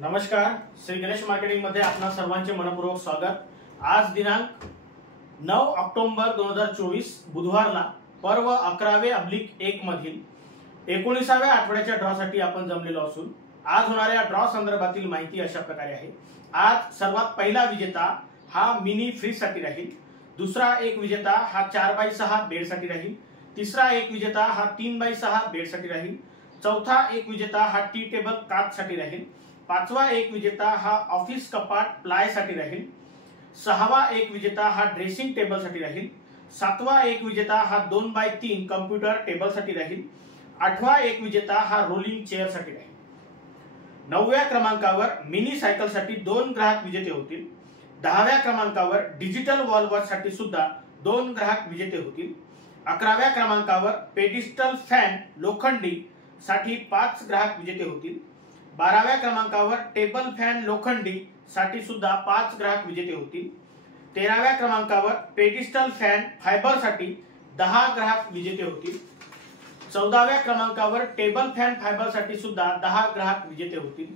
नमस्कार, श्री गणेश मार्केटिंग मध्ये आपणा सर्वांचे मनपूर्वक स्वागत। आज दिनांक 9 ऑक्टोबर 2024 बुधवारला पर्व 11/1 मधील 19व्या आठवड्याच्या ड्रॉ साठी आपण जमलेलो असून आज होणाऱ्या ड्रॉ संदर्भातील माहिती अशा प्रकारे आहे। आज सर्वात पहिला विजेता हा मिनी फ्रीज साठी राहील, दुसरा एक विजेता हा 4x6 बेड साठी राहील, तिसरा एक विजेता हा 3x6 बेड साठी राहील, चौथा एक विजेता हा टी टेबल काच साठी राहील, पाचवा एक विजेता हा ऑफिस कपाट प्लाय साठी राहील, सहावा एक विजेता हा ड्रेसिंग टेबल साठी राहील, सातवा एक विजेता हा 2x3 कॉम्प्युटर टेबल साठी राहील, आठवा एक विजेता हा रोलिंग चेअर साठी राहील। 9व्या क्रमांकावर मिनी सायकल साठी 2 ग्राहक विजेते होतील। 10व्या क्रमांकावर डिजिटल वॉल वॉच साठी सुद्धा 2 ग्राहक विजेते होतील। 11व्या क्रमांकावर पेडिस्टल फॅन लोखंडी साठी 5 ग्राहक विजेते होतील। 12व्या क्रमांकावर टेबल फॅन लोखंडी साठी सुद्धा 5 ग्राहक विजेते होतील। 13व्या क्रमांकावर पेडिस्टल फॅन फायबर साठी 10 ग्राहक विजेते होतील। 14व्या क्रमांकावर टेबल फॅन फायबर साठी सुद्धा 10 ग्राहक विजेते होतील।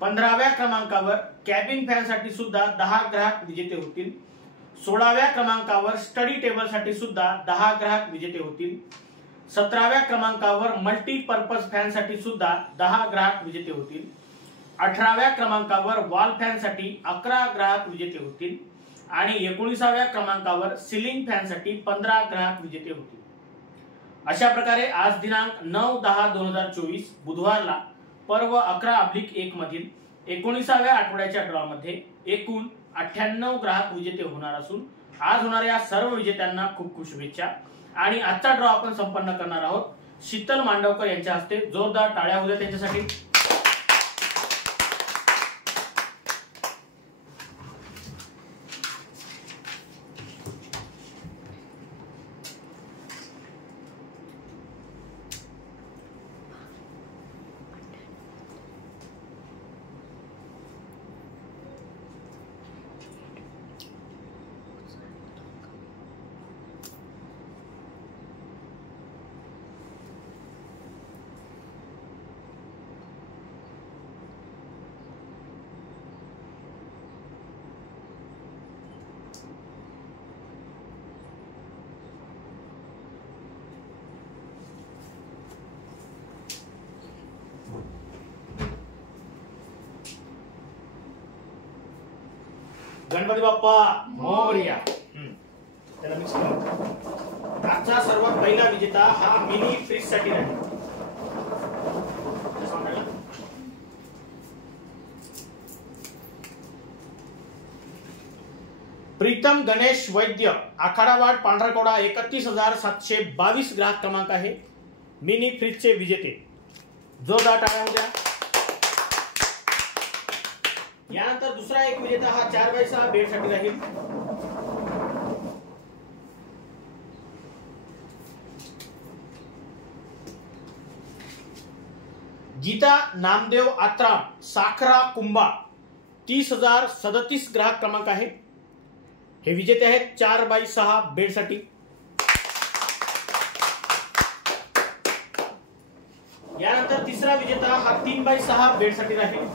15व्या क्रमांकावर कॅबिन फॅन साठी सुद्धा 10 ग्राहक विजेते होतील। 16व्या क्रमांकावर स्टडी टेबल साठी सुद्धा 10 ग्राहक विजेते होतील। 17व्या क्रमांकावर मल्टीपर्पज फॅन साठी सुद्धा 10 ग्राहक विजेते होतील। 18व्या क्रमांकावर वॉल फॅन साठी 11 ग्राहक विजेते होतील आणि 19व्या क्रमांकावर सीलिंग फॅन साठी 15 ग्राहक विजेते होतील। अशा प्रकारे आज दिनांक 9/10/2024 बुधवारला पर्व 11/1 मधील 19व्या आठवड्याच्या ड्रॉ मध्ये एकूण 98 ग्राहक विजेते होणार असून आज होणाऱ्या सर्व विजेत्यांना खूप खूप शुभेच्छा। आणि आजचा ड्रॉ आपण संपन्न करणार आहोत शीतल मांडवकर यांच्या हस्ते। जोरदार टाळ्या होऊ द्या त्यांच्यासाठी। गणपती बाप्पा मोरया। त्याला मिक्स करा। आजचा सर्वात पहिला विजेता हा मिनी फ्रीज साठी राहील। प्रीतम गणेश वैद्य, आखाडावाड पांढरकवडा 31,722 ग्राहक क्रमांक आहे मिनी फ्रीजचे विजेते। जोरदार टाळ्या होऊ द्या। यानंतर दुसरा एक विजेता हा 4x6 बेड साठी राहील। गीता नामदेव आत्राम, साखरा कुंभा 30,037 ग्राहक क्रमांक आहे। हे विजेते आहेत 4x6 बेड साठी। यानंतर तिसरा विजेता हा 3x6 बेड साठी राहील।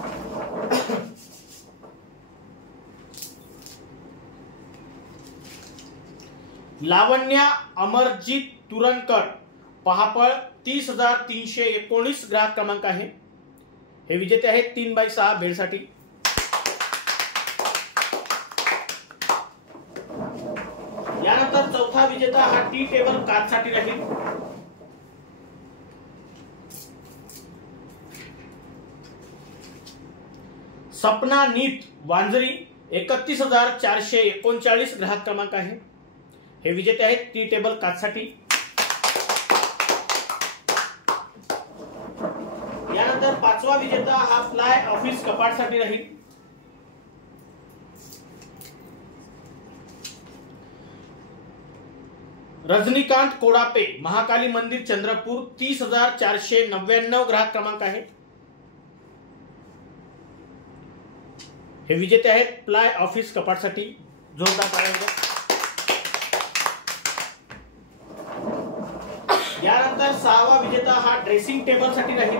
लावण्या अमरजीत तुरंकर, पहापळ 30,319 ग्राहक क्रमांक आहे। हे विजेते आहेत 3x6 बेड साठी। यानंतर चौथा विजेता हा टी टेबल काच साठी राहील। सपना नीत वांजरी 31,439 ग्राहक क्रमांक आहे। हे विजेते आहेत टी टेबल काच साठी। यानंतर पाचवा विजेता हा फ्लाय ऑफिस कपाट साठी राहील। रजनीकांत कोडापे, महाकाली मंदिर चंद्रपूर 30,499 ग्राहक क्रमांक आहे। हे विजेते आहेत प्लाय ऑफिस कपाट साठी। जोरदार टाळ्या होऊ द्या। यानंतर सहावा विजेता हा ड्रेसिंग टेबल साठी राहील।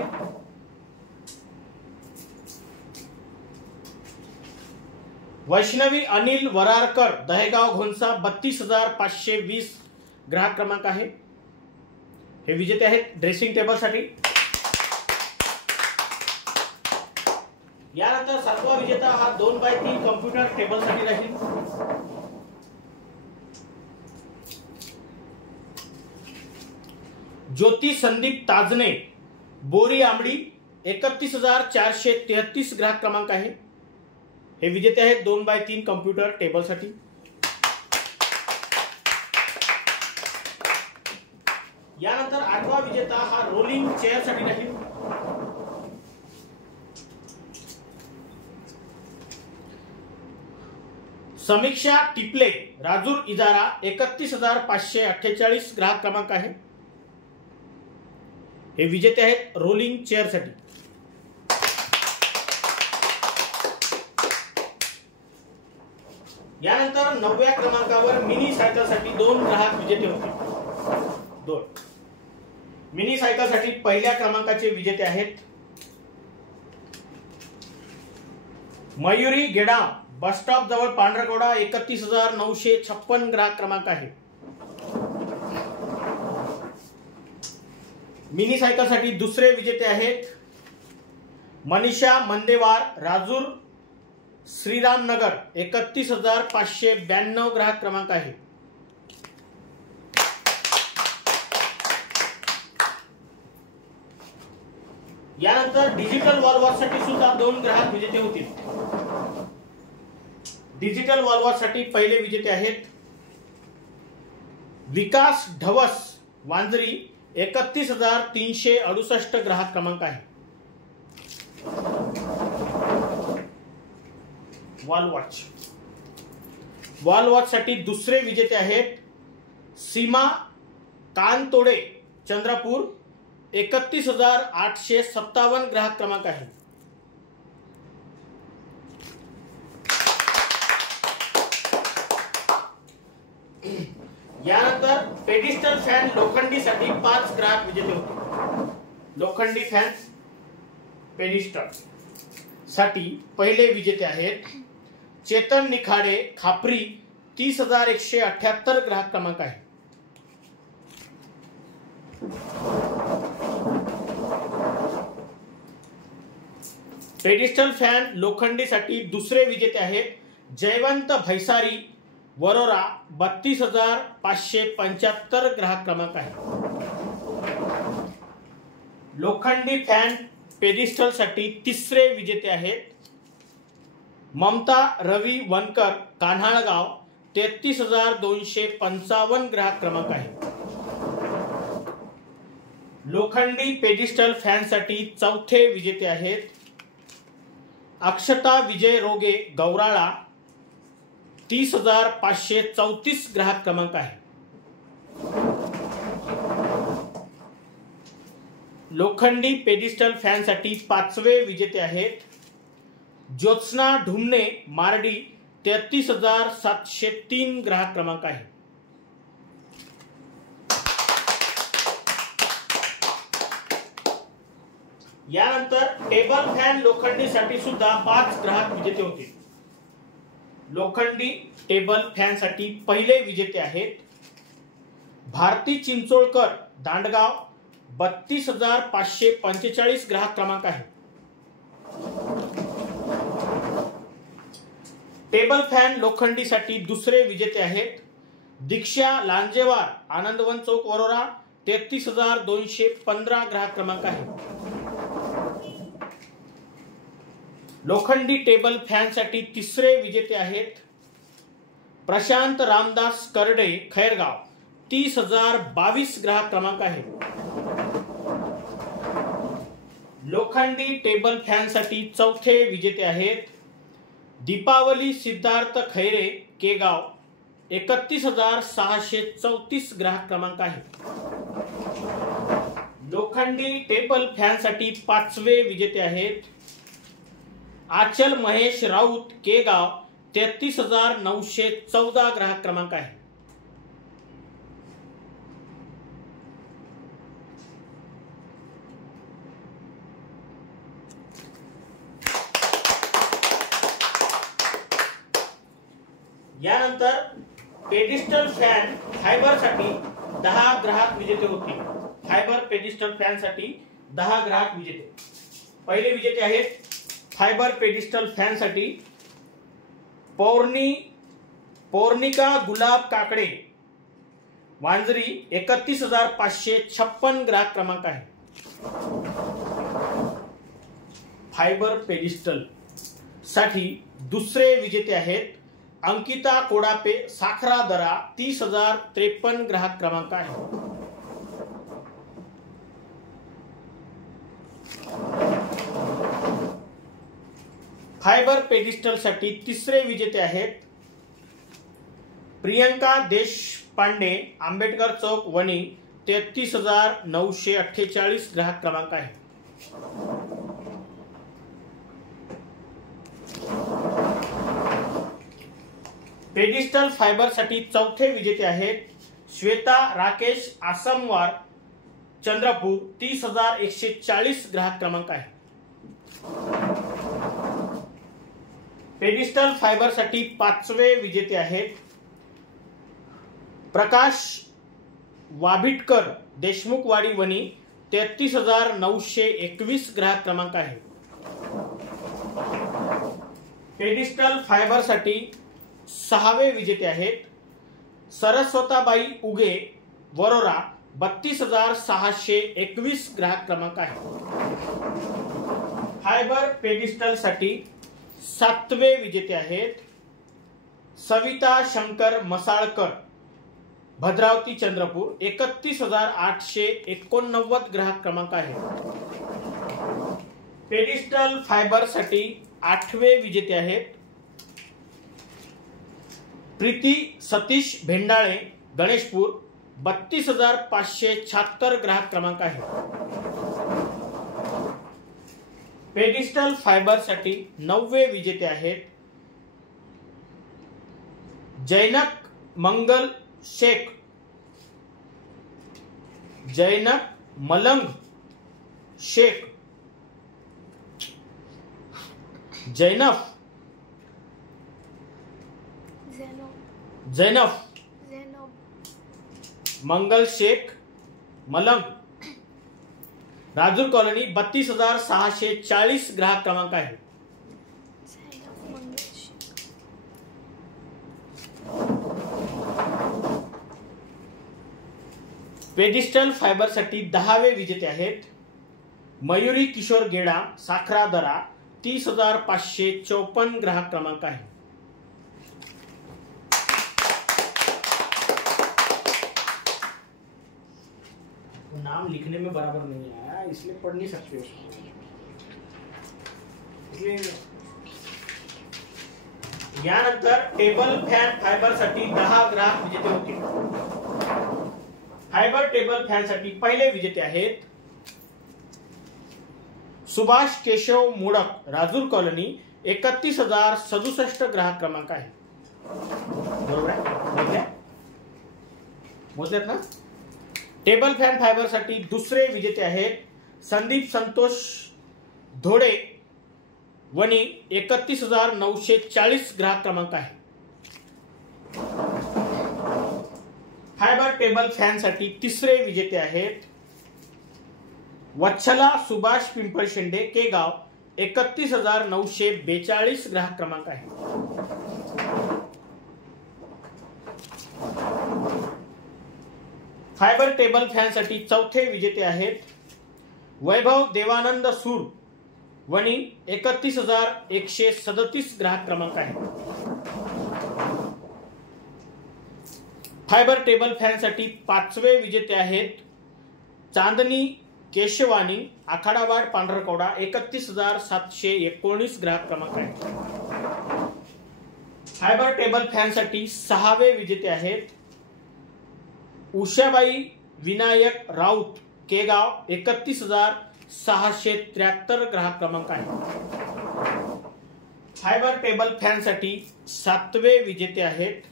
वैष्णवी अनिल वरारकर दहेगाव घोणसा 32,520 ग्राहक क्रमांक आहे. हे विजेते आहेत ड्रेसिंग टेबलसाठी. यानंतर 7वा विजेता हा 2x3 कॉम्प्युटर टेबलसाठी राहील. ज्योती संदीप ताजने बोरी आंबडी 31,433 ग्राहक क्रमांक आहे. हे विजेते आहेत 2x3 कॉम्प्युटर टेबलसाठी. यानंतर 8वा विजेता हा रोलिंग चेअरसाठी राहील. समीक्षा टिपले राजूर इजारा 31,548 ग्राहक क्रमांक आहे. हे विजेते आहेत रोलिंग चेअरसाठी. यानंतर 9व्या क्रमांकावर मिनी सायकलसाठी 2 ग्राहक विजेते होते. 2 मिनी सायकलसाठी पहिल्या क्रमांकाचे विजेते आहेत मयुरी गेडाम बस स्टॉप जवळ पांढरकवडा 31,956 ग्राहक क्रमांक आहे. मिनी सायकलसाठी दुसरे विजेते आहेत मनीषा मंदेवार राजूर श्रीरामनगर 31,592 ग्राहक क्रमांक आहे. यानंतर डिजिटल वॉलवॉचसाठी सुद्धा 2 ग्राहक विजेते होतील. डिजिटल वॉलवॉचसाठी पहिले विजेते आहेत विकास ढवस वांजरी 31,368 ग्राहक क्रमांक आहे. वॉलवॉच साठी दुसरे विजेते आहेत सीमा कानतोडे चंद्रपूर 31,857 ग्राहक क्रमांक आहे. यानंतर पेडिस्टल फॅन लोखंडीसाठी 5 ग्राहक विजेते होते. लोखंडी फॅन पेडिस्टल साठी पहिले विजेते आहेत चेतन निखाडे खापरी 30,178 ग्राहक क्रमांक आहे. पेडिस्टल फॅन लोखंडीसाठी दुसरे विजेते आहेत जयवंत भैसारी वरोरा 32,575 ग्राहक क्रमांक आहे. लोखंडी फॅन पेडिस्टल साठी तिसरे विजेते आहेत ममता रवी वनकर कान्हाळगाव 33,255 ग्राहक क्रमांक आहे. लोखंडी पेडिस्टल फॅन साठी चौथे विजेते आहेत अक्षता विजय रोगे गौराळा 30,534 ग्राहक क्रमांक आहे. लोखंडी पेडिस्टल फॅन साठी 5वे विजेते आहेत ज्योत्स्ना ढुमणे मार्डी 33,703 ग्राहक क्रमांक आहे. यानंतर टेबल फॅन लोखंडीसाठी सुद्धा 5 ग्राहक विजेते होते. लोखंडी टेबल फॅन साठी पहिले विजेते आहेत भारती चिंचोळकर दांडगाव 32,545 ग्राहक क्रमांक आहे. टेबल फॅन लोखंडीसाठी दुसरे विजेते आहेत दीक्षा लांजेवार आनंदवन चौक वरोरा 33,215 ग्राहक क्रमांक आहे. लोखंडी टेबल फॅन साठी तिसरे विजेते आहेत प्रशांत रामदास करडे खैरगाव 30,022 ग्राहक क्रमांक आहे. लोखंडी टेबल फॅन साठी चौथे विजेते आहेत दीपावली सिद्धार्थ खैरे केगाव 31,634 ग्राहक क्रमांक आहे. लोखंडी टेबल फॅन साठी 5वे विजेते आहेत आचल महेश राऊत केगाव 33,914 ग्राहक क्रमांक आहे. यानंतर पेडिस्टल फॅन फायबर साठी 10 ग्राहक विजेते होते. फायबर पेडिस्टल फॅन साठी 10 ग्राहक विजेते. पहिले विजेते आहेत फायबर पेडिस्टल फॅन साठी पौर्णिका गुलाब काकडे, वांजरी 31,556 ग्राहक क्रमांक आहे. फायबर पेडिस्टल साठी दुसरे विजेते आहेत अंकिता कोडापे, साखरा दरा 30,053 ग्राहक क्रमांक आहे. फायबर पेडिस्टल साठी तिसरे विजेते आहेत प्रियंका देशपांडे, आंबेडकर चौक, वणी 33,948 ग्राहक क्रमांक आहे. पेडिस्टल फायबर साठी चौथे विजेते आहेत श्वेता राकेश आसमवार, चंद्रपूर 30,140 ग्राहक क्रमांक आहे. पेडिस्टल फायबर साठी पाचवे विजेते आहेत प्रकाश वाभिटकर, देशमुखवाडी, वणी 33,921 ग्राहक क्रमांक आहे. पेडिस्टल फायबर साठी सहावे विजेते आहेत सरस्वताबाई उगे, वरोरा 32,621 ग्राहक क्रमांक आहे. फायबर पेडिस्टल साठी सातवे विजेते आहेत सविता शंकर मसाळकर, भद्रावती, चंद्रपूर 31,889 ग्राहक क्रमांक आहे. पेडिस्टल फायबर साठी आठवे विजेते आहेत प्रीती सतीश भेंडाळे, गणेशपूर 32,576 ग्राहक क्रमांक आहे. पेडिस्टल फायबर साठी नववे विजेते आहेत जैनक मंगल शेख, जैनक मलंग शेख, जैनफ मंगल शेख मलंग, राजूर कॉलनी 32,640 ग्राहक क्रमांक आहे. पेडिस्टल फायबर साठी दहावे विजेते आहेत मयुरी किशोर गेडा, साखरा दरा 30,554 ग्राहक क्रमांक आहे. नाम लिखने में बराबर नहीं आया, इसलिए पढ़ नहीं सकते उसको. यानंतर टेबल फॅन फायबर साठी 10 ग्राहक विजेते होते. फायबर टेबल फॅन साठी पहिले विजेते आहेत सुभाष केशव मोडक, राजूर कॉलनी 31,067 ग्राहक क्रमांक आहे. बरोबर आहे, मोजलेत ना. टेबल फॅन फायबर साठी दुसरे विजेते आहेत संदीप संतोष धोडे, वणी 31,940 ग्राहक क्रमांक आहे. फायबर टेबल फॅन साठी तिसरे विजेते आहेत वत्सला सुभाष पिंपळशेंडे, केगाव 31,942 ग्राहक क्रमांक आहे. फायबर टेबल फॅन साठी चौथे विजेते आहेत वैभव देवानंद सूर, वणी 31,137 ग्राहक क्रमांक आहे. फायबर टेबल फॅन साठी पाचवे विजेते आहेत चांदनी केशवानी, आखाडावाड, पांढरकवडा 31,719 ग्राहक क्रमांक आहे. फायबर टेबल फॅन साठी सहावे विजेते आहेत उषाबाई विनायक राऊत, केगाव 31,673 ग्राहक क्रमांक आहे. फायबर टेबल फॅन साठी सातवे विजेते आहेत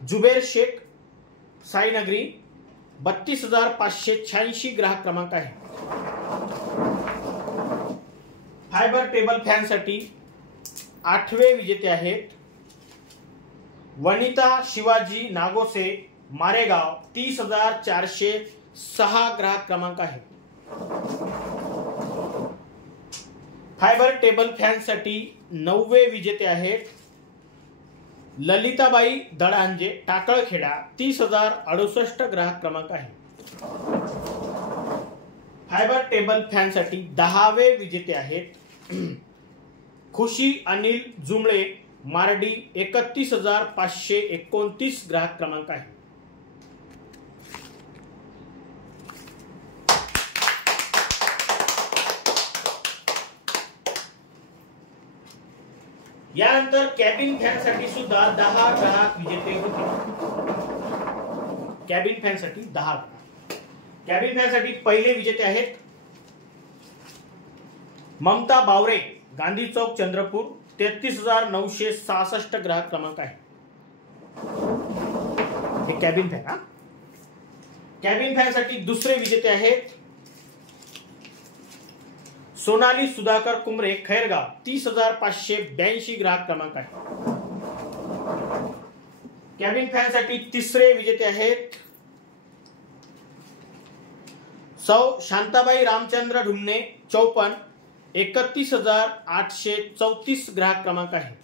जुबेर शेख, साईनगरी 32,586 ग्राहक क्रमांक आहे. फायबर टेबल फॅन साठी आठवे विजेते आहेत वनिता शिवाजी नागोसे मारेगाव 30,406 ग्राहक क्रमांक आहे. फायबर टेबल फॅन साठी 9वे विजेते आहेत ललिताबाई दडांजे टाकळखेडा 30,068 ग्राहक क्रमांक आहे. फायबर टेबल फॅन साठी 10वे विजेते आहेत खुशी अनिल जुमळे मार्डी 31,529 ग्राहक क्रमांक आहे. यानंतर कॅबिन फॅन साठी सुद्धा 10 ग्राहक विजेते होते. कॅबिन फॅन साठी 10. कॅबिन फॅन साठी पहिले विजेते आहेत ममता बावरे गांधी चौक चंद्रपूर 33,966 ग्राहक क्रमांक आहे. हे कॅबिन फॅन. कॅबिन फॅन साठी दुसरे विजेते आहेत सोनाली सुधाकर कुमरे खैरगाव 30,582 ग्राहक क्रमांक आहे. कॅबिन फॅन साठी तिसरे विजेते आहेत सौ शांताबाई रामचंद्र ढुमणे 54 31,834 ग्राहक क्रमांक आहे.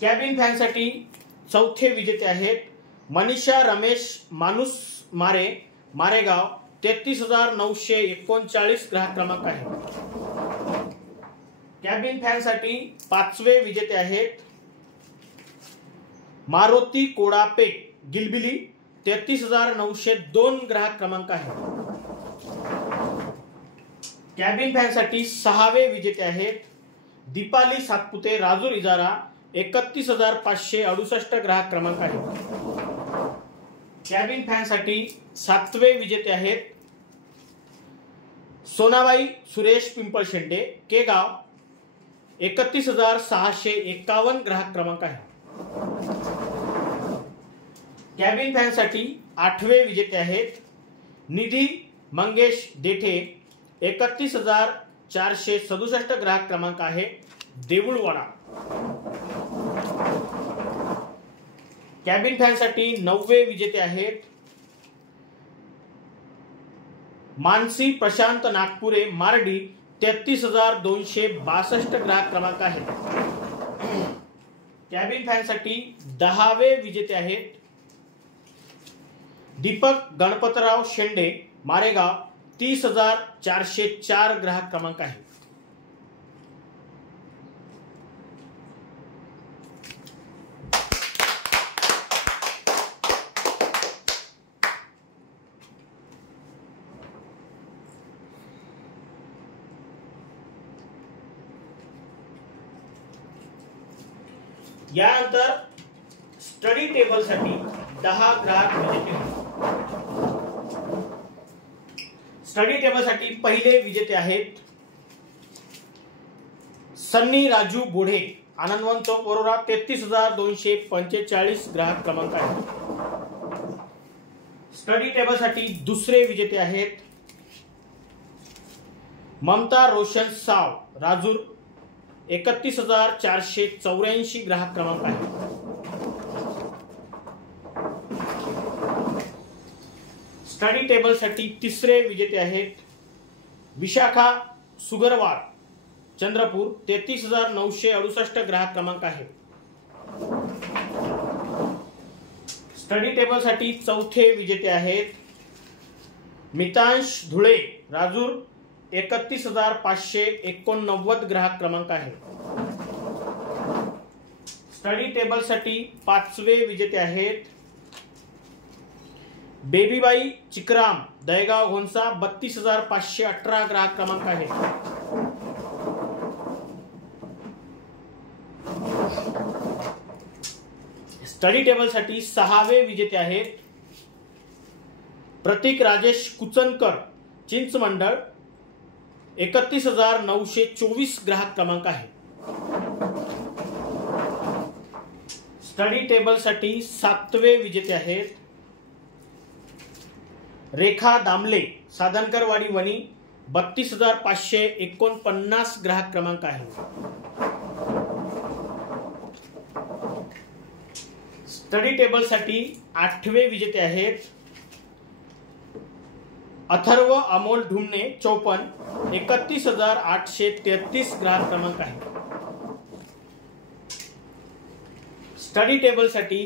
कॅबिन फॅन साठी चौथे विजेते आहेत मनीषा रमेश मानुस मारे मारेगाव 33,939 ग्राहक क्रमांक आहे. कॅबिन फॅन साठी पाचवे विजेते आहेत मारुती कोडापे गिलबिली 33,902 ग्राहक क्रमांक आहे. कॅबिन फॅन साठी सहावे विजेते आहेत दीपाली सातपुते राजूर इजारा 31,568 ग्राहक क्रमांक आहे. कॅबिन फॅन साठी सातवे विजेते आहेत सोनाबाई सुरेश पिंपळशेंडे केगाव 31,651 ग्राहक क्रमांक आहे. कॅबिन फॅन साठी आठवे विजेते आहेत निधी मंगेश देठे 31,467 ग्राहक क्रमांक आहे देऊळवाडा. कॅबिन फॅन साठी नववे विजेते आहेत मानसी प्रशांत नागपुरे मार्डी 33,262 ग्राहक क्रमांक आहे. कॅबिन फॅन साठी 10वे विजेते आहेत दीपक गणपतराव शेंडे मारेगाव 30,404 ग्राहक क्रमांक आहे. यानंतर स्टडी टेबल साठी 10 ग्राहक विजेते. स्टडी टेबल साठी पहिले विजेते आहेत सन्नी राजू बोढे आनंदवन चौक वरोरा 33,245 ग्राहक क्रमांक आहे. स्टडी टेबल साठी दुसरे विजेते आहेत ममता रोशन साव राजूर 31,484 ग्राहक क्रमांक आहे. स्टडी टेबल साठी तिसरे विजेते आहेत विशाखा सुगरवार चंद्रपूर 33,968 ग्राहक क्रमांक आहे. स्टडी टेबल साठी चौथे विजेते आहेत मितांश धुळे राजूर 31,589 ग्राहक क्रमांक आहे. स्टडी टेबल साठी पाचवे विजेते आहेत बेबीबाई चिकराम दहेगाव घोणसा 32,518 ग्राहक क्रमांक आहे. स्टडी टेबल साठी सहावे विजेते आहेत प्रतीक राजेश कुचनकर चिंचमंडळ 31,924 ग्राहक क्रमांक आहे. स्टडी टेबल साठी सातवे विजेते आहेत रेखा दामले साधनकरवाडी वणी 32,549 ग्राहक क्रमांक आहे. स्टडी टेबल साठी 8वे विजेते आहेत अथर्व अमोल ढुमणे 54, 31,833 ग्राहक क्रमांक आहे. स्टडी टेबल साठी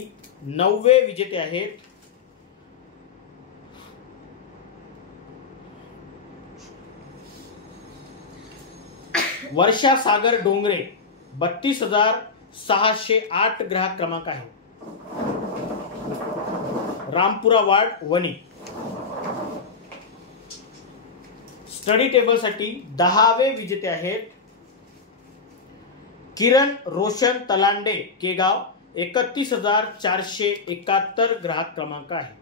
9वे विजेते आहेत वर्षा सागर डोंगरे 32,608 ग्राहक क्रमांक आहे. Rampura ward Wani. Study table साठी 10वे विजेते आहेत किरण रोशन तलांडे केगाव 31,471 ग्राहक क्रमांक आहे.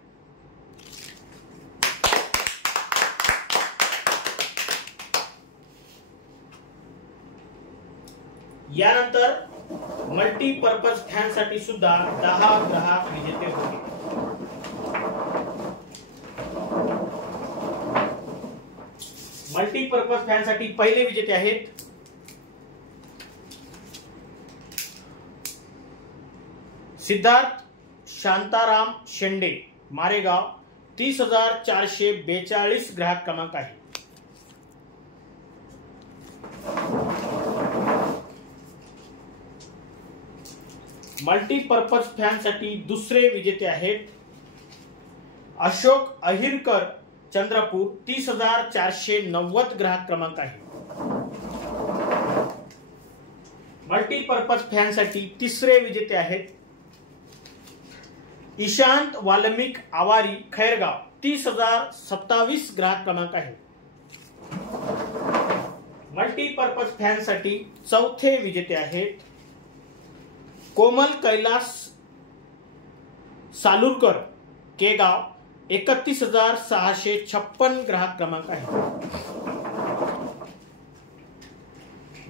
यानंतर मल्टीपर्पज फॅन साठी सुद्धा 10 ग्राहक विजेते होते. मल्टीपर्पज फॅन साठी पहिले विजेते आहेत सिद्धार्थ शांताराम शेंडे मारेगाव 30,442 ग्राहक क्रमांक आहे. मल्टीपर्पज फॅन साठी दुसरे विजेते आहेत अशोक अहिरकर चंद्रपूर 30,490 ग्राहक क्रमांक आहे. मल्टीपर्पज फॅन साठी तिसरे विजेते आहेत ईशांत वाल्मिक आवारी खैरगाव 30,027 ग्राहक क्रमांक आहे. मल्टीपर्पज फॅन साठी चौथे विजेते आहेत कोमल कैलास सालुरकर केगाव 31,656 ग्राहक क्रमांक आहे.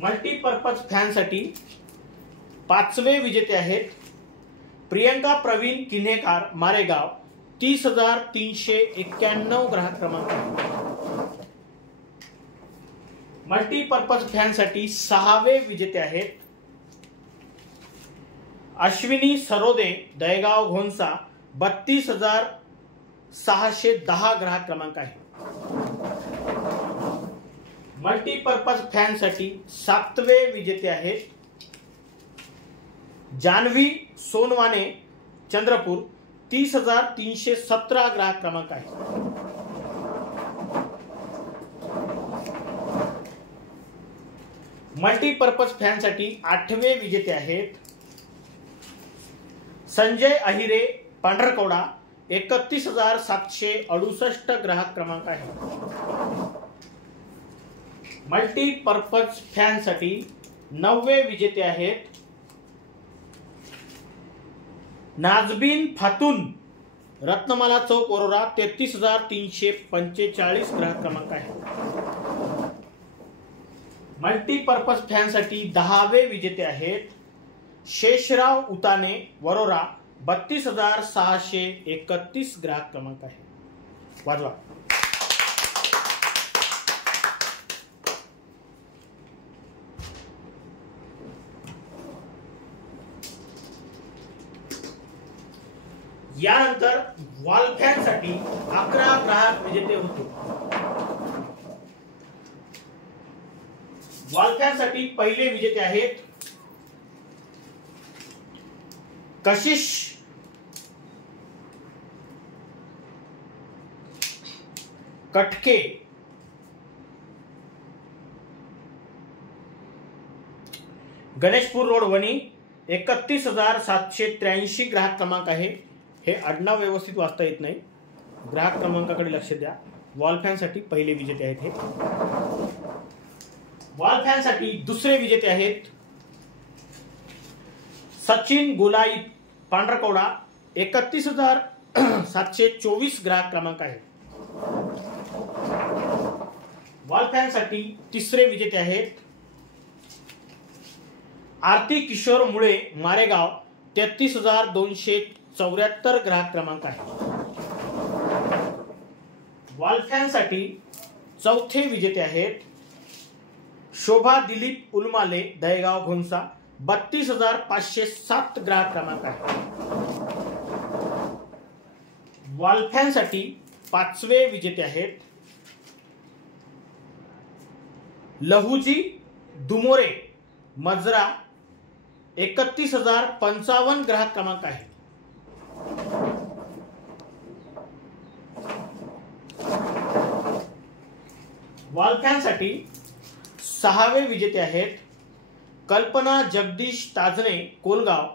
मल्टीपर्पज फॅन साठी पाचवे विजेते आहेत प्रियंका प्रवीण किन्हेकार मारेगाव 30,391 ग्राहक क्रमांक आहे. मल्टीपर्पज फॅन साठी सहावे विजेते आहेत अश्विनी सरोदे दहेगाव घोणसा 32,610 ग्राहक क्रमांक आहे. मल्टीपर्पज फॅन साठी सातवे विजेते आहेत जान्हवी सोनवाने चंद्रपूर 30,317 ग्राहक क्रमांक आहे. मल्टीपर्पज फॅन साठी आठवे विजेते आहेत संजय अहिरे पांढरकवडा 31,768 ग्राहक क्रमांक आहे. मल्टीपर्पज फॅन साठी नववे विजेते आहेत नाजबीन फातून रत्नमाला चौक वरोरा 33,345 ग्राहक क्रमांक आहे. मल्टीपर्पज फॅन साठी 10वे विजेते आहेत शेषराव उताने वरोरा 32,631 ग्राहक क्रमांक आहे. वाजवा. यानंतर वॉल फॅन साठी 11 ग्राहक विजेते होते. वॉल फॅन साठी पहिले विजेते आहेत कशिश कटके गणेशपूर रोड वणी 31,783 ग्राहक क्रमांक आहे. हे आडनाव व्यवस्थित वाचता येत नाही, ग्राहक क्रमांकाकडे लक्ष द्या. वॉल फॅन साठी पहिले विजेते आहेत हे. वॉल फॅन साठी दुसरे विजेते आहेत सचिन गुलाई पांढरकवडा 31,724 ग्राहक क्रमांक आहे. वॉल फॅन साठी तिसरे विजेते आहेत आरती किशोर मुळे मारेगाव 33,274 ग्राहक क्रमांक आहे. वॉल फॅन साठी चौथे विजेते आहेत शोभा दिलीप उलमाले दहेगाव घोणसा 32,507 ग्राहक क्रमांक आहे. वॉल फॅनसाठी 5वे विजेते आहेत लहुजी दुमोरे, मजरा. 31,055 ग्राहक क्रमांक आहे. वॉल फॅनसाठी 6वे विजेते आहेत कल्पना जगदीश ताजणे, कोलगाव.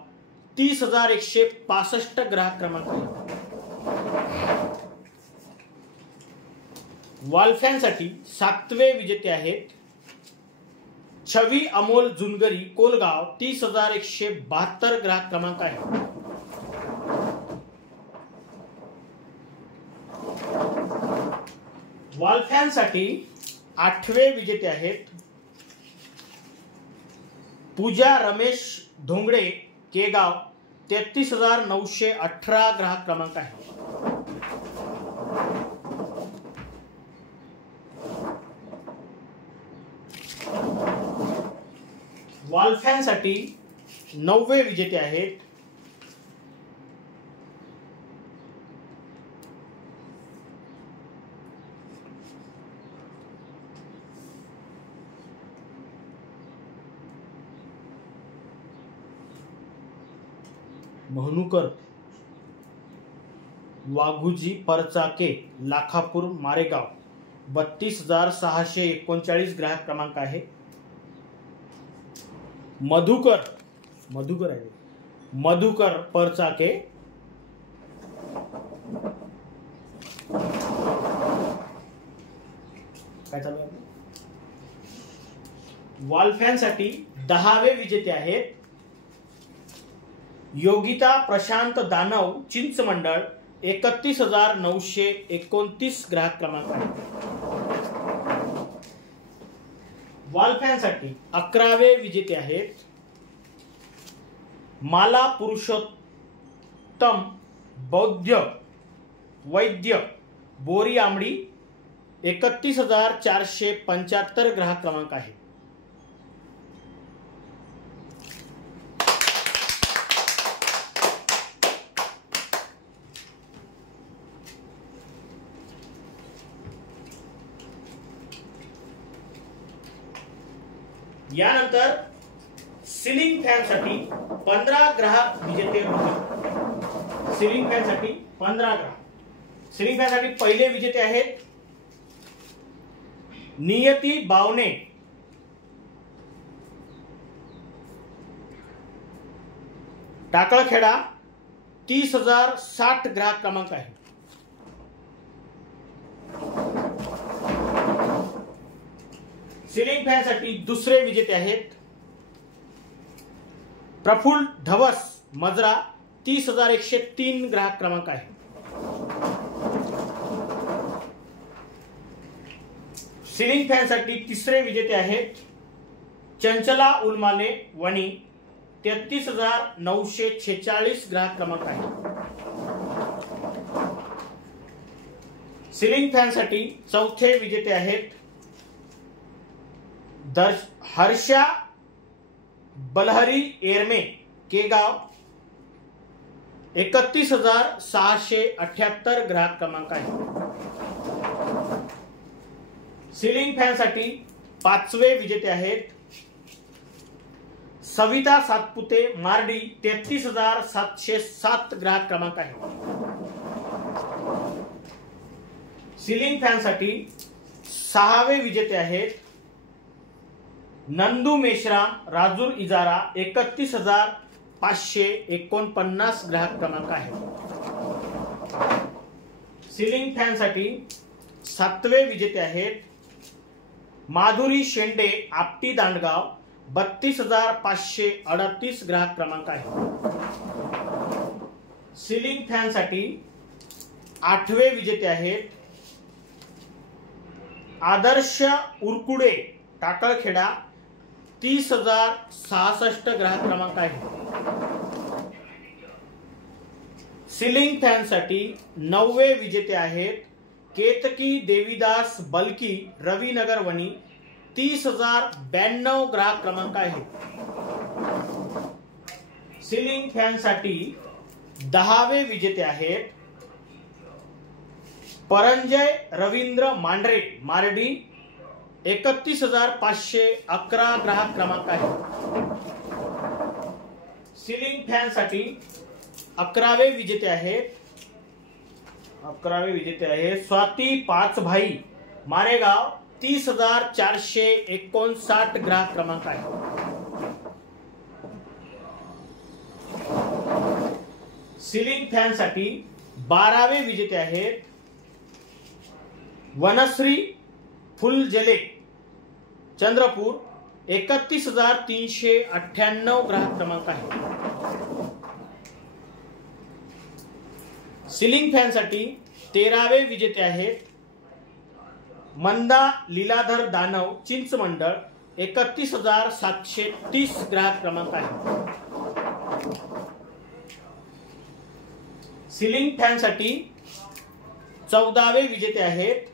30,165 ग्राहक क्रमांक आहे. वॉल फॅनसाठी 7वे विजेते आहेत छवी अमोल जुनगरी, कोलगाव. 30,172 ग्राहक क्रमांक आहे. वॉल फॅनसाठी 8वे विजेते आहेत पूजा रमेश धोंगडे, केगाव. 33,918 ग्राहक क्रमांक आहे. वॉल फॅनसाठी 9वे विजेते आहेत महनुकर वाघुजी परचाके, लाखापूर, मारेगाव. 32,639 ग्राहक क्रमांक आहे. मधुकर परचाके, काय चालू आहे. वॉल फॅनसाठी 10वे विजेते आहेत योगिता प्रशांत दानव, चिंचमंडळ. 31,929 ग्राहक क्रमांक आहे. वॉल फॅनसाठी 11वे विजेते आहेत माला पुरुषोत्तम वैद्य, बोरी आमडी. 31,475 ग्राहक क्रमांक आहे. यानंतर सिलिंग फॅनसाठी 15 ग्राहक विजेते होते. सिलिंग फॅनसाठी 15 ग्राहक. सिलिंग फॅनसाठी पहिले विजेते आहेत नियती बावणे, टाकळखेडा. 30,060 ग्राहक क्रमांक आहे. सिलिंग फॅनसाठी दुसरे विजेते आहेत प्रफुल्ल धवस, मजरा. 30,103 ग्राहक क्रमांक आहे. सिलिंग फॅनसाठी तिसरे विजेते आहेत चंचला उलमाले, वणी. 33,946 ग्राहक क्रमांक आहे. सिलिंग फॅनसाठी चौथे विजेते आहेत हर्षा बलहरी एरमे, केगाव. 31,678 ग्राहक क्रमांक आहे. सिलिंग फॅनसाठी 5वे विजेते आहेत सविता सातपुते, मार्डी. 33,707 ग्राहक क्रमांक आहे. सिलिंग फॅनसाठी 6वे विजेते आहेत नंदू मेश्राम, राजूर, इजारा. 31,549 ग्राहक क्रमांक आहे. सिलिंग फॅनसाठी 7वे विजेते आहेत माधुरी शेंडे, आपटी, दांडगाव. 32,538 ग्राहक क्रमांक आहे. सिलिंग फॅनसाठी 8वे विजेते आहेत आदर्श उरकुडे, टाकळखेडा. 30,066 ग्राहक क्रमांक आहे. सिलिंग फॅनसाठी 9वे विजेते आहेत केतकी देवीदास बलकी, रविनगर, वणी. 30,092 ग्राहक क्रमांक आहे. सिलिंग फॅनसाठी 10वे विजेते आहेत परंजय रवींद्र मांढरे मारडी 31,511 ग्राहक क्रमांक आहे। सिलिंग फॅन साठी 11वे विजेते आहेत स्वाती पाचभाई मारेगाव 30,459 ग्राहक क्रमांक आहे। सिलिंग फॅन साठी 12वे विजेते आहेत वनश्री फुलजले चंद्रपूर 31,398 ग्राहक क्रमांक आहे। सिलिंग फॅन साठी 13वे विजेते आहेत मंदा लीलाधर दानव चिंचमंडळ 31,730 ग्राहक क्रमांक आहे। सिलिंग फॅन साठी 14वे विजेते आहेत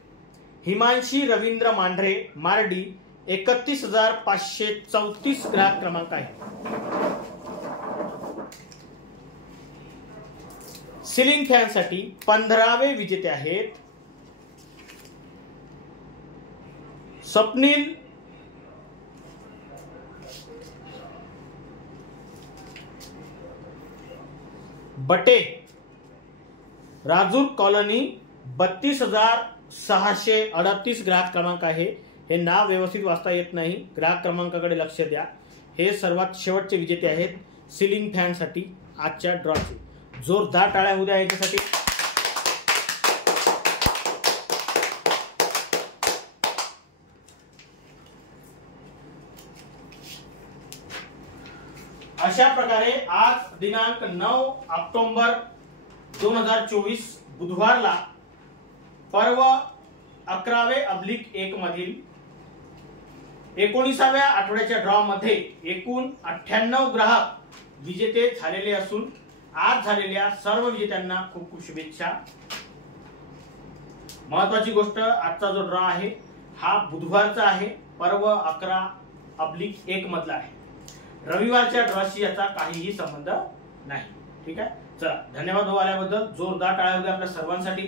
हिमांशी रवींद्र मांढरे मारडी 31,534 ग्राहक क्रमांक आहे। सिलिंग फॅन साठी 15वे विजेते आहेत स्वप्नील बटे राजूर कॉलनी 32,638 ग्राहक क्रमांक आहे। हे नाव व्यवस्थित वाचता येत नाही, ग्राहक क्रमांकाकडे लक्ष द्या। हे सर्वात शेवटचे विजेते आहेत सिलिंग फॅन साठी आजच्या ड्रॉचे। जोरदार टाळ्या होऊ द्या यांच्यासाठी। अशा प्रकारे आज दिनांक 9 ऑक्टोबर 2024 बुधवारला पर्व 11/1 मधील 19व्या आठवड्याच्या ड्रॉ मध्ये एकूण 98 ग्राहक विजेते झालेले असून आज झालेल्या सर्व विजेत्यांना खूप खूप शुभेच्छा। महत्वाची गोष्ट, आजचा जो ड्रॉ आहे हा बुधवारचा आहे, पर्व 11/1 मधला आहे। रविवारच्या ड्रॉशी याचा काहीही संबंध नाही। ठीक आहे, चला धन्यवाद आल्याबद्दल। जोरदार टाळ्या होत्या आपल्या सर्वांसाठी।